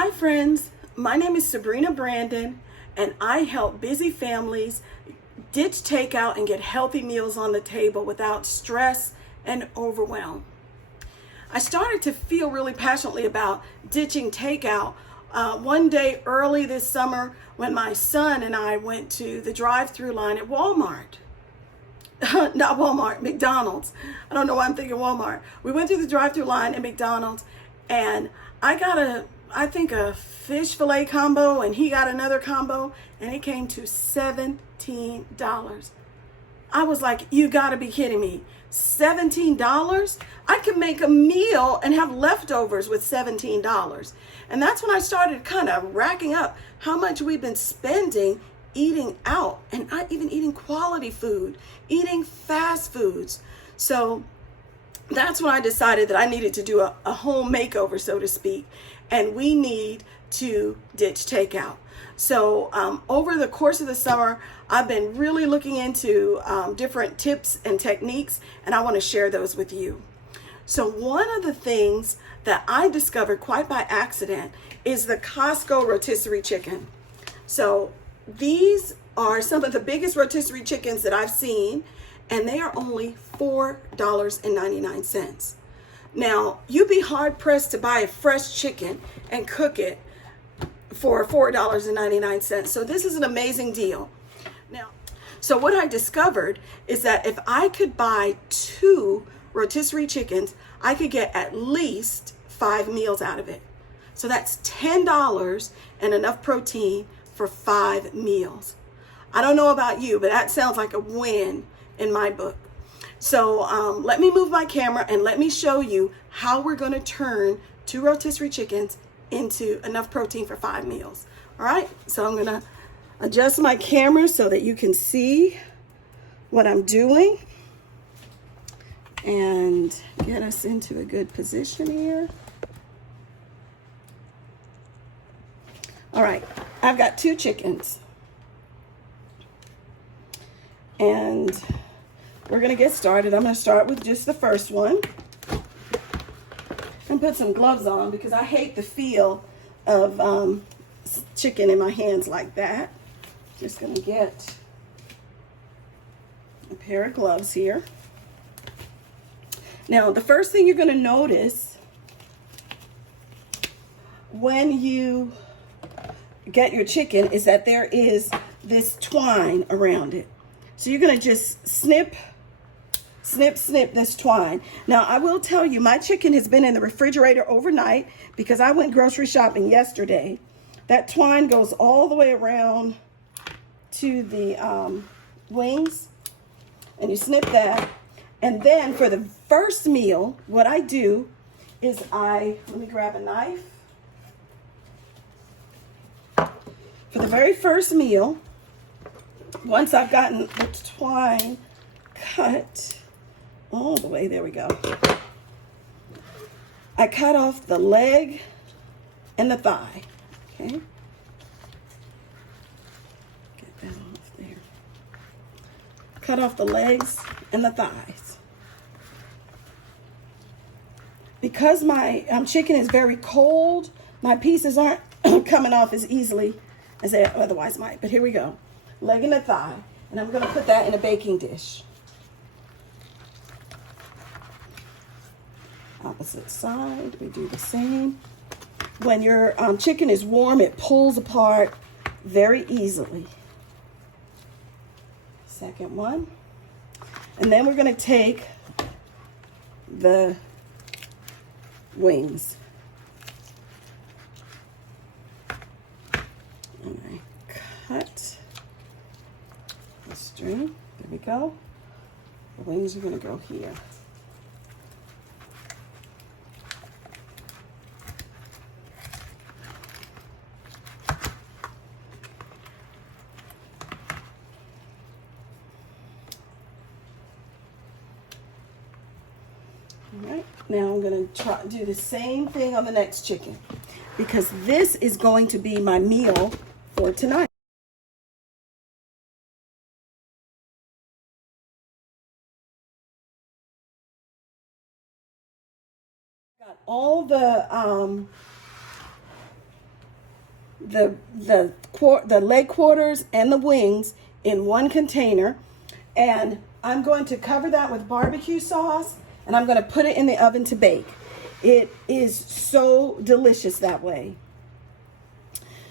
Hi friends, my name is Sabrina Brandon and I help busy families ditch takeout and get healthy meals on the table without stress and overwhelm. I started to feel really passionately about ditching takeout one day early this summer when my son and I went to the drive-through line at Walmart. Not Walmart, McDonald's. I don't know why I'm thinking Walmart. We went through the drive-through line at McDonald's and I got a fish fillet combo and he got another combo and it came to $17. I was like, you gotta be kidding me. $17? I could make a meal and have leftovers with $17. And that's when I started kind of racking up how much we've been spending eating out and not even eating quality food, eating fast foods. So that's when I decided that I needed to do a home makeover, so to speak, and we need to ditch takeout. So over the course of the summer, I've been really looking into different tips and techniques, and I want to share those with you. So one of the things that I discovered quite by accident is the Costco rotisserie chicken. So these are some of the biggest rotisserie chickens that I've seen, and they are only $4.99. Now, you'd be hard pressed to buy a fresh chicken and cook it for $4.99. So this is an amazing deal. Now, so what I discovered is that if I could buy 2 rotisserie chickens, I could get at least 5 meals out of it. So that's $10 and enough protein for 5 meals. I don't know about you, but that sounds like a win in my book. So let me move my camera and let me show you how we're going to turn 2 rotisserie chickens into enough protein for 5 meals. All right, so I'm going to adjust my camera so that you can see what I'm doing and get us into a good position here. All right, I've got 2 chickens and we're gonna get started. I'm gonna start with just the first one and put some gloves on because I hate the feel of chicken in my hands like that. Just gonna get a pair of gloves here. Now, the first thing you're gonna notice when you get your chicken is that there is this twine around it. So you're gonna just snip this twine. Now, I will tell you, my chicken has been in the refrigerator overnight because I went grocery shopping yesterday. That twine goes all the way around to the wings, and you snip that. And then for the first meal, what I do is let me grab a knife. For the very first meal, once I've gotten the twine cut all the way, there we go. I cut off the leg and the thigh, okay? Get that off there. Cut off the legs and the thighs. Because my chicken is very cold, my pieces aren't coming off as easily as they otherwise might. But here we go. Leg and the thigh. And I'm going to put that in a baking dish. Opposite side, we do the same. When your chicken is warm, it pulls apart very easily. Second one. And then we're going to take the wings. And I cut the string. There we go. The wings are going to go here. All right, now I'm going to do the same thing on the next chicken because this is going to be my meal for tonight. Got all the the leg quarters and the wings in one container, and I'm going to cover that with barbecue sauce, and I'm going to put it in the oven to bake. It is so delicious that way.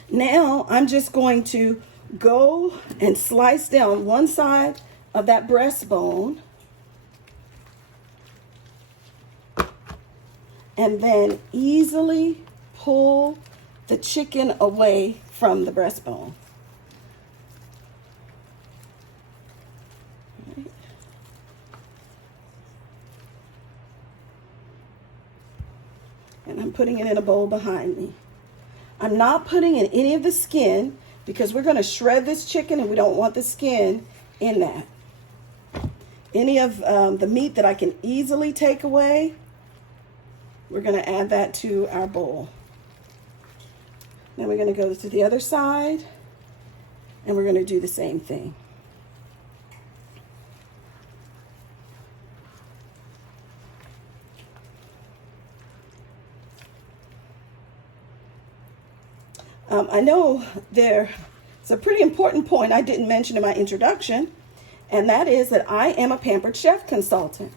Now I'm just going to go and slice down one side of that breastbone, and then easily pull the chicken away from the breastbone. And I'm putting it in a bowl behind me. I'm not putting in any of the skin because we're going to shred this chicken and we don't want the skin in that. Any of the meat that I can easily take away, we're going to add that to our bowl. Now we're going to go to the other side and we're going to do the same thing. I know there's a pretty important point I didn't mention in my introduction, and that is that I am a Pampered Chef consultant.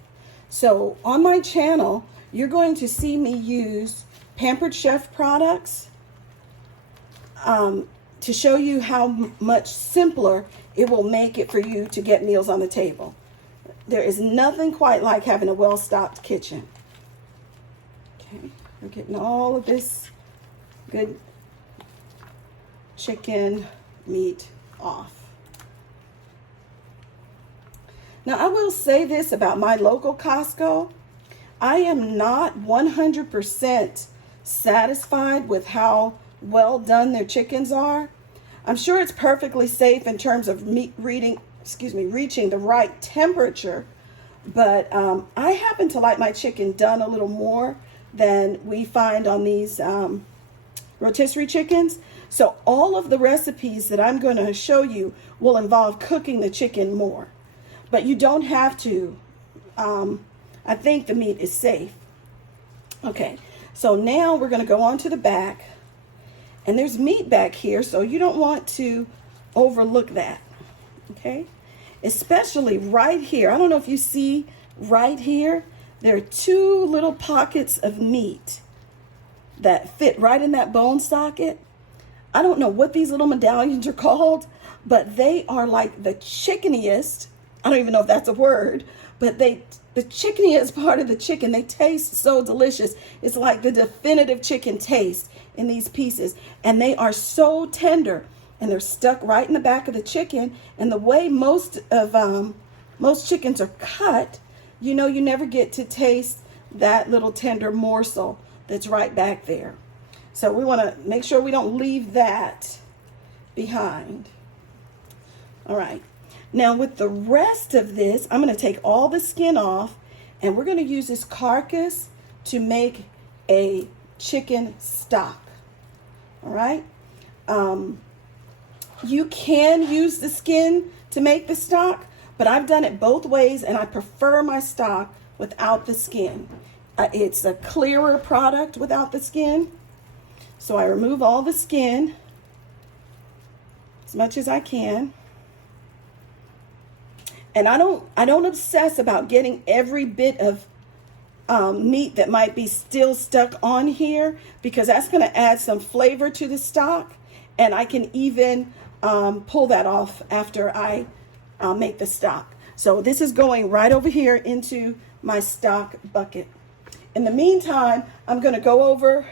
So on my channel, you're going to see me use Pampered Chef products to show you how much simpler it will make it for you to get meals on the table. There is nothing quite like having a well-stocked kitchen. Okay, we're getting all of this good chicken meat off. Now, I will say this about my local Costco. I am not 100% satisfied with how well done their chickens are. I'm sure it's perfectly safe in terms of reaching the right temperature, but I happen to like my chicken done a little more than we find on these rotisserie chickens. So all of the recipes that I'm going to show you will involve cooking the chicken more, but you don't have to. I think the meat is safe. Okay, so now we're going to go on to the back, and there's meat back here, so you don't want to overlook that. Okay, especially right here. I don't know if you see right here, there are two little pockets of meat that fit right in that bone socket. I don't know what these little medallions are called, but they are like the chickeniest. I don't even know if that's a word, but the chickeniest part of the chicken. They taste so delicious. It's like the definitive chicken taste in these pieces, and they are so tender, and they're stuck right in the back of the chicken. And the way most chickens are cut, you know, you never get to taste that little tender morsel that's right back there. So we want to make sure we don't leave that behind. All right. Now with the rest of this, I'm going to take all the skin off, and we're going to use this carcass to make a chicken stock. All right. You can use the skin to make the stock, but I've done it both ways, and I prefer my stock without the skin. It's a clearer product without the skin. So I remove all the skin as much as I can. And I don't obsess about getting every bit of meat that might be still stuck on here, because that's going to add some flavor to the stock, and I can even pull that off after I make the stock. So this is going right over here into my stock bucket. In the meantime, I'm going to go over,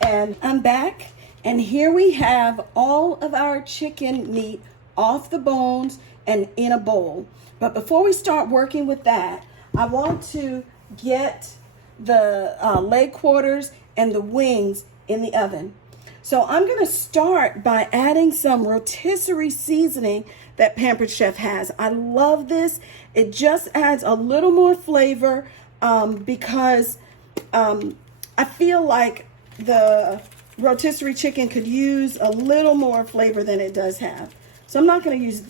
and I'm back, and here we have all of our chicken meat off the bones and in a bowl. But before we start working with that, I want to get the leg quarters and the wings in the oven. So I'm going to start by adding some rotisserie seasoning that Pampered Chef has. I love this. It just adds a little more flavor because I feel like the rotisserie chicken could use a little more flavor than it does have. So I'm not going to use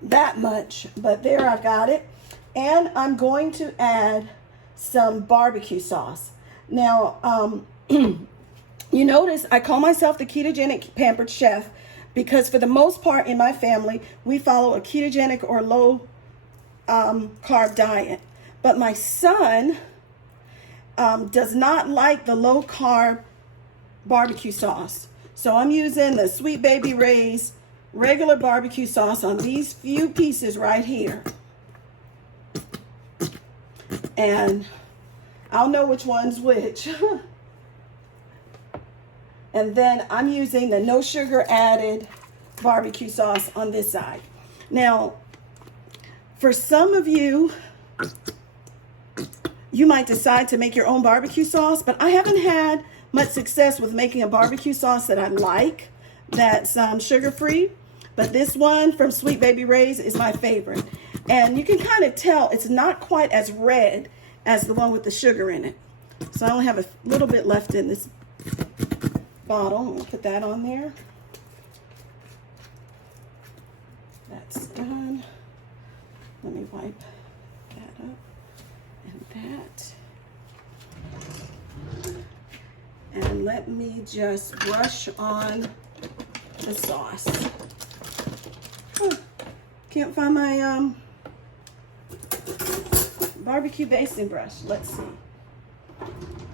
that much, but there, I've got it. And I'm going to add some barbecue sauce. Now, you You notice I call myself the ketogenic Pampered Chef because for the most part in my family, we follow a ketogenic or low carb diet. But my son does not like the low carb barbecue sauce. So I'm using the Sweet Baby Ray's regular barbecue sauce on these few pieces right here. And I'll know which one's which. And then I'm using the no sugar added barbecue sauce on this side. Now, for some of you, you might decide to make your own barbecue sauce, but I haven't had much success with making a barbecue sauce that I like, that's sugar-free. But this one from Sweet Baby Ray's is my favorite. And you can kind of tell it's not quite as red as the one with the sugar in it. So I only have a little bit left in this bottle. I'm going to put that on there. That's done. Let me wipe that up and that. And let me just brush on the sauce. Can't find my barbecue basting brush. Let's see.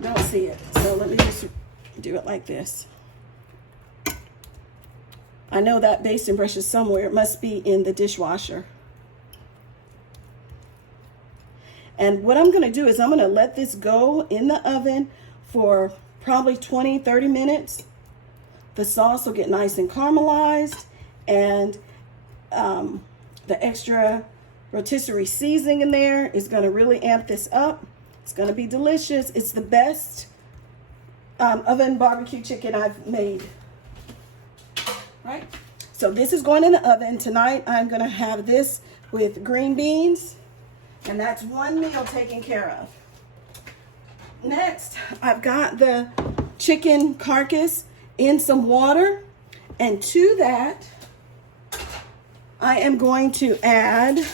Don't see it. So let me just do it like this. I know that basting brush is somewhere. It must be in the dishwasher. And what I'm going to do is I'm going to let this go in the oven for probably 20-30 minutes. The sauce will get nice and caramelized, and the extra rotisserie seasoning in there is going to really amp this up. It's going to be delicious. It's the best oven barbecue chicken I've made. Right? So this is going in the oven. Tonight I'm going to have this with green beans, and that's one meal taken care of. Next, I've got the chicken carcass in some water, and to that I am going to add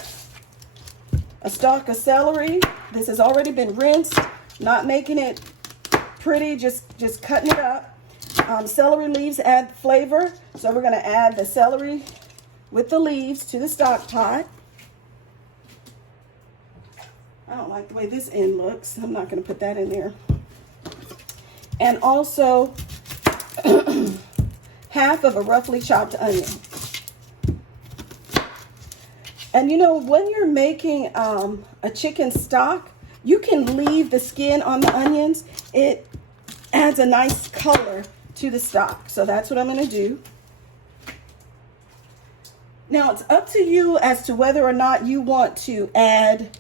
a stalk of celery. This has already been rinsed, not making it pretty, just cutting it up. Celery leaves add flavor, so we're going to add the celery with the leaves to the stock pot. I don't like the way this end looks. I'm not going to put that in there. And also half of a roughly chopped onion. And you know, when you're making a chicken stock, you can leave the skin on the onions. It adds a nice color to the stock. So that's what I'm going to do. Now, it's up to you as to whether or not you want to add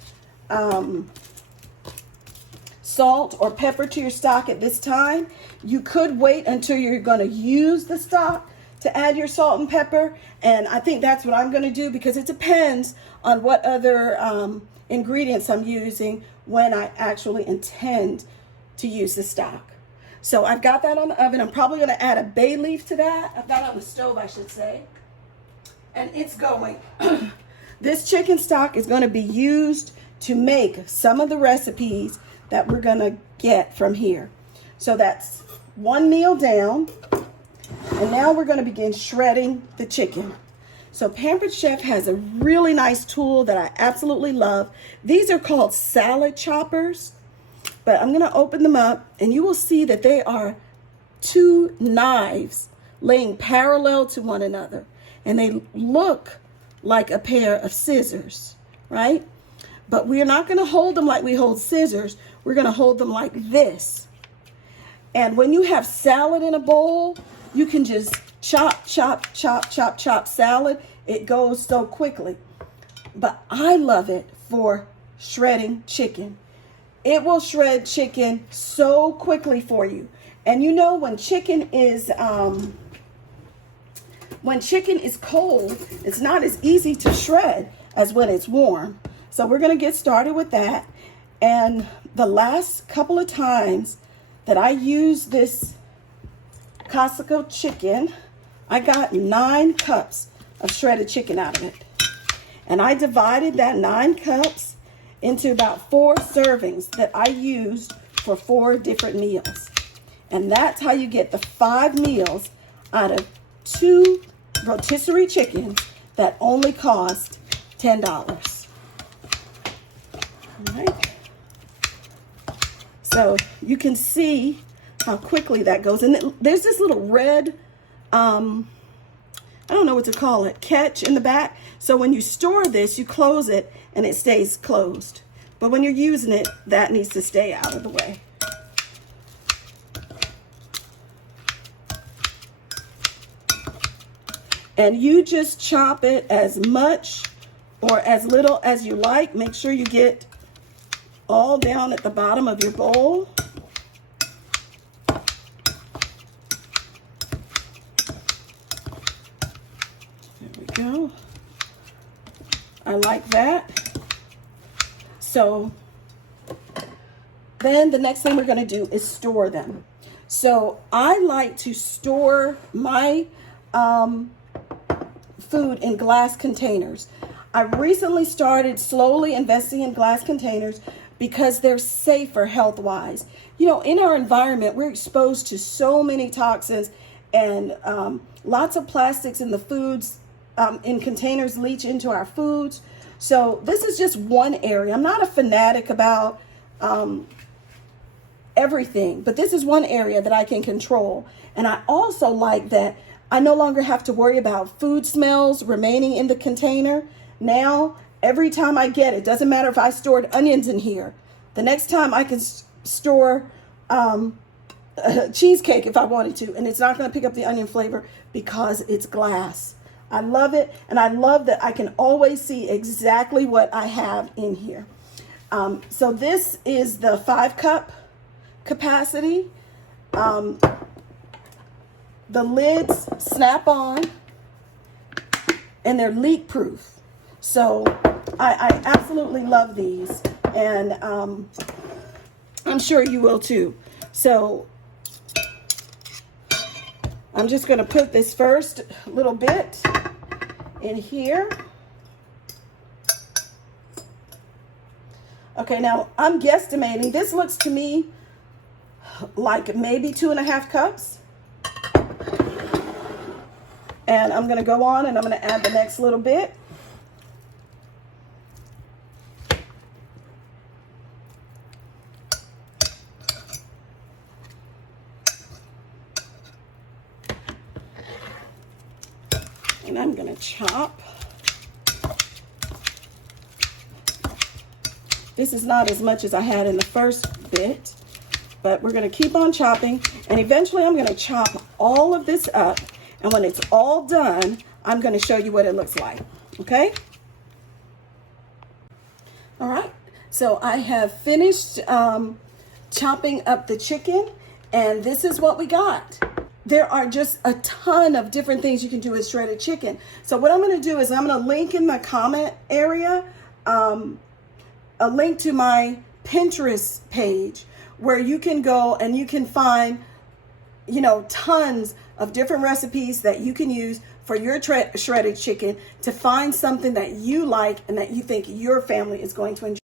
salt or pepper to your stock at this time. You could wait until you're going to use the stock to add your salt and pepper, and I think that's what I'm going to do because it depends on what other ingredients I'm using when I actually intend to use the stock. So I've got that on the oven. I'm probably going to add a bay leaf to that. I've got it on the stove, I should say, and it's going. This chicken stock is going to be used to make some of the recipes that we're going to get from here. So that's one meal down. And now we're going to begin shredding the chicken. So Pampered Chef has a really nice tool that I absolutely love. These are called salad choppers. But I'm going to open them up and you will see that they are two knives laying parallel to one another. And they look like a pair of scissors, right? But we're not going to hold them like we hold scissors. We're going to hold them like this. And when you have salad in a bowl, you can just chop, chop, chop, chop, chop salad. It goes so quickly. But I love it for shredding chicken. It will shred chicken so quickly for you. And you know, when chicken is cold, it's not as easy to shred as when it's warm. So we're going to get started with that. And the last couple of times that I used this Costco chicken, I got 9 cups of shredded chicken out of it. And I divided that 9 cups into about 4 servings that I used for 4 different meals. And that's how you get the 5 meals out of 2 rotisserie chickens that only cost $10. All right. So you can see how quickly that goes. And there's this little red, I don't know what to call it, catch in the back. So when you store this, you close it and it stays closed. But when you're using it, that needs to stay out of the way. And you just chop it as much or as little as you like. Make sure you get all down at the bottom of your bowl. There we go. I like that. So then the next thing we're going to do is store them. So I like to store my food in glass containers. I recently started slowly investing in glass containers because they're safer health-wise. You know, in our environment, we're exposed to so many toxins, and lots of plastics in the foods, in containers leach into our foods. So this is just one area. I'm not a fanatic about everything, but this is one area that I can control. And I also like that I no longer have to worry about food smells remaining in the container. Now, every time I get it, doesn't matter if I stored onions in here. The next time I can store cheesecake if I wanted to, and it's not going to pick up the onion flavor because it's glass. I love it, and I love that I can always see exactly what I have in here. So this is the 5-cup capacity. The lids snap on, and they're leak proof. So I absolutely love these, and I'm sure you will too. So I'm just going to put this first little bit in here. Okay, now I'm guesstimating. This looks to me like maybe 2.5 cups. And I'm going to go on and I'm going to add the next little bit. And I'm going to chop. This is not as much as I had in the first bit, but we're going to keep on chopping. And eventually I'm going to chop all of this up. And when it's all done, I'm going to show you what it looks like. Okay? All right. So I have finished chopping up the chicken, and this is what we got. There are just a ton of different things you can do with shredded chicken. So what I'm going to do is I'm going to link in the comment area a link to my Pinterest page where you can go and you can find, you know, tons of different recipes that you can use for your shredded chicken to find something that you like and that you think your family is going to enjoy.